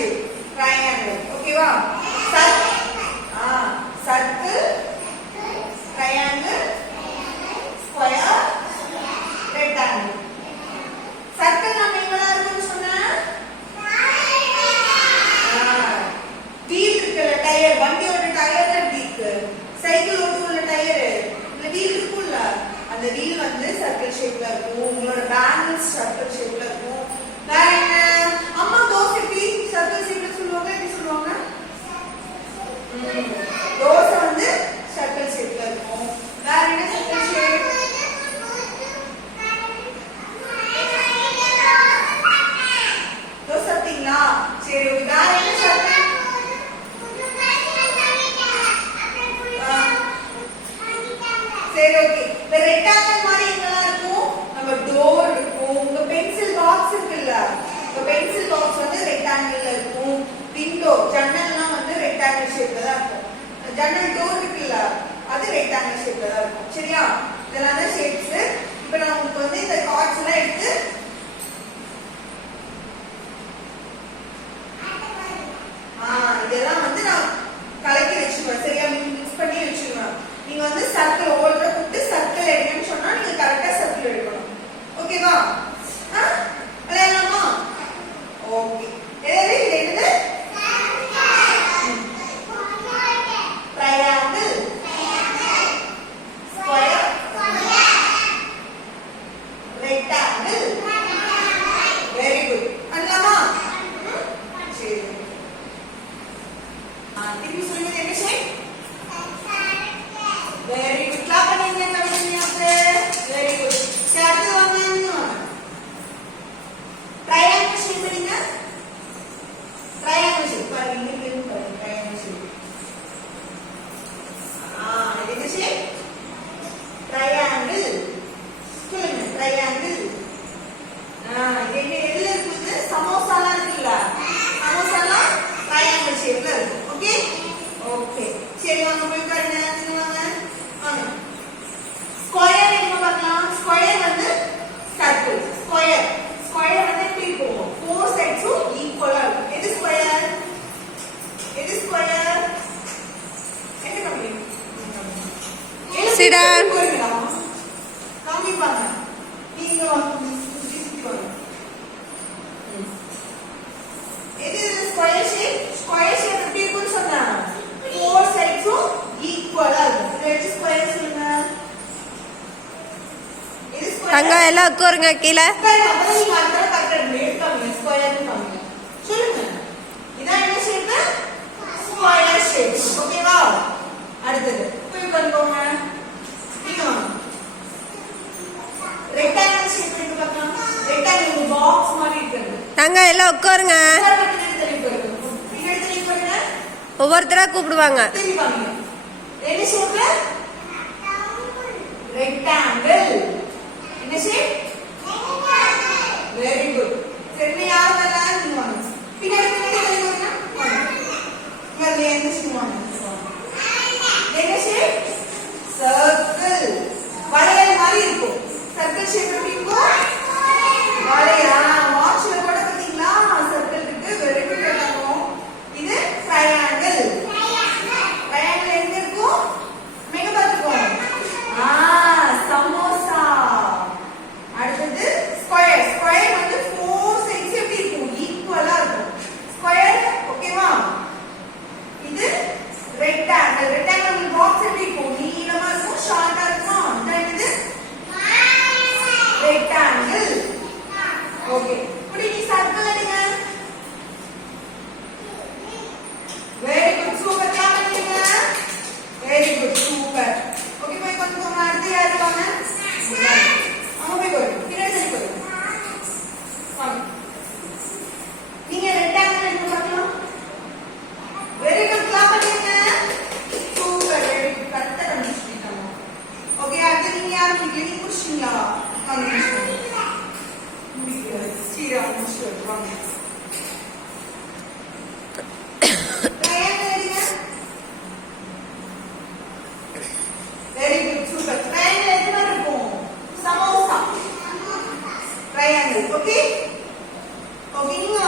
shape triangle ஓகேவா circle triangle square rectangle circle நாம எங்கலாம் இருக்குன்னு சொன்னா வீல் இருக்குல்ல டயர் வண்டியோட டயர்ல எப்படி இருக்கு சைக்கிள் ஓட்டுற டயர் இல்ல வீல் இருக்குல்ல அந்த வீல் வந்து சர்க்கிள் ஷேப்ல இருக்கும் உங்களோட பேலன்ஸ் சர்க்கிள் ஷேப்ல இருக்கும் வேற என்ன அம்மா தோசை எப்படி சர்க்கிள் ஷேப்ல சொல்லுவாங்க எப்படி சொல்லுவாங்க தோசை வந்து சர்க்கிள் ஷேப்ல இருக்கும் வேற என்ன சர்க்கிள் ஷேப் தோசை சாப்பிட்டீங்களா சரி வேற என்ன சர்க்கிள் சரி ஓகே இந்த ரெக்டாங்கிள் மாதிரி எங்கலாம் இருக்கும் நம்ம டோர் இருக்கும் உங்க பென்சில் பாக்ஸ் இருக்குல்ல உங்க பென்சில் பாக்ஸ் வந்து ரெக்டாங்கிள்ல இருக்கும் விண்டோ ஜன்னல்லாம் வந்து ரெக்டாங்கிள் ஷேப்ல தான் இருக்கும் ஜன்னல் டோர் இருக்குல்ல அது ரெக்டாங்கிள் ஷேப்ல தான் இருக்கும் சரியா இதெல்லாம் தான் ஷேப்ஸ் இப்போ நான் உங்களுக்கு வந்து இந்த கார்ட்ஸ் எல்லாம் எடுத்து இதெல்லாம் வந்து நான் கலக்கி வச்சிருவேன் சரியா மிக்ஸ் பண்ணி வச்சிருவேன் நீங்க வந்து சர்க்கிள் ஓல்ற கூப்பிட்டு சர்க்கிள் எடுக்கணும்னு சொன்னா நீங்க கரெக்டா சர்க்கிள் எடுக்கணும் ஓகேவா விளையாடலாமா ஓகே எது இது என்னது triangle square rectangle very good பண்ணலாமா சரி திருப்பி சொல்லுங்க என்ன ஷேப் very good clap பண்ணுங்க தமிழ்ல very good அடுத்து வாங்க triangle shape பண்ணுங்க triangle shape பாருங்க இங்க பாருங்க triangle shape இது shape triangle சொல்லுங்க triangle இது எதுல இருக்குது சமோசாலாம் இருக்குல்ல சமோசாலாம் triangle shapeல இருக்கும் ஓகே ஓகே சரி வாங்க போய் பாருங்க ஸ்கொயர் என்ன பார்க்கலாம் ஸ்கொயர் வந்து சர்க்கிள் ஸ்கொயர் ஸ்கொயர் வந்து எப்படி இருக்கும் ஃபோர் சைட்ஸும் ஈக்குவலா இருக்கும் எது ஸ்கொயர் என்ன கம்பி சிடா கம்பி பாருங்க நீங்க வாங்க எது ஸ்கொயர் ஷேப் எப்படி இருக்கும்னு சொன்னா ஃபோர் சைட்ஸும் ஈக்குவலா இருக்கும் ரெட் ஸ்கொயர் சொல்லுங்க தங்க எல்லாம் உட்காருங்க கீழே சொல்லுங்க இதான் என்ன ஷேப் ஸ்கொயர் ஷேப் ஓகேவா அடுத்தது போய் பண்ணுவோங்க நீங்க ரெக்டாங்கிள் ஷேப் எடுத்து பார்க்கலாம் ரெக்டாங்கிள் பாக்ஸ் மாதிரி இருக்குது தங்க எல்லாம் உட்காருங்க ஒவ்வொருத்தரா கூப்பிடுவாங்க என்ன ஷேப் ரெக்டாங்கிள் என்ன ஷேப் வெரி குட் சரி யார் வரலாம் நீங்க வாங்க பின்னாடி தள்ளி வாங்க இங்க என்ன ஷேப் வாங்க என்ன ஷேப் சர்க்கிள் வளையல் மாதிரி இருக்கும் சர்க்கிள் ஷேப் எப்படி இருக்கும் வளையா வாட்ச்ல கூட பாத்தீங்களா சர்க்கிள் இருக்கு வெரி குட் இருக்கும் இது ட்ரையாங்கிள் ட்ரையாங்கிள் எங்க இருக்கும் மேங்க பாத்துக்கோங்க சமோசா அடுத்தது ஸ்கொயர் ஸ்கொயர் வந்து ஃபோர் சைட்ஸ் எப்படி இருக்கும் ஈக்குவலா இருக்கும் ஸ்கொயர் ஓகேவா இது ரெக்டாங்கிள் ரெக்டாங்கிள் பாக்ஸ் எப்படி இருக்கும் நீளமா இருக்கும் ஷார்ட்டா இருக்கும் அதான் இது ரெக்டாங்கிள் ஓகே இப்படி நீ சர்க்கிள் எடுங்க வெரி குட் சூப்பர் கிளாப் பண்ணுங்க வெரி குட் சூப்பர் ஓகே போய் கொஞ்சம் போங்க அடுத்து யாரு வாங்க அங்க போய் போய் பின்னாடி தள்ளி போய் வாங்க நீங்க ரெக்டாங்கிள் எடுத்து பார்க்கலாம் வெரி குட் கிளாப் பண்ணுங்க சூப்பர் வெரி குட் கரெக்ட்டா கண்டுபிடிச்சிட்டீங்க ஓகே அடுத்து நீங்க யாரு நீங்க முடிச்சீங்களா வாங்க முடிங்க சீரா முடிச்சு வாங்க Very good, super. Triangle எத்தனை இருக்கும்? சமோசா. Triangle, okay? Okay, நீங்க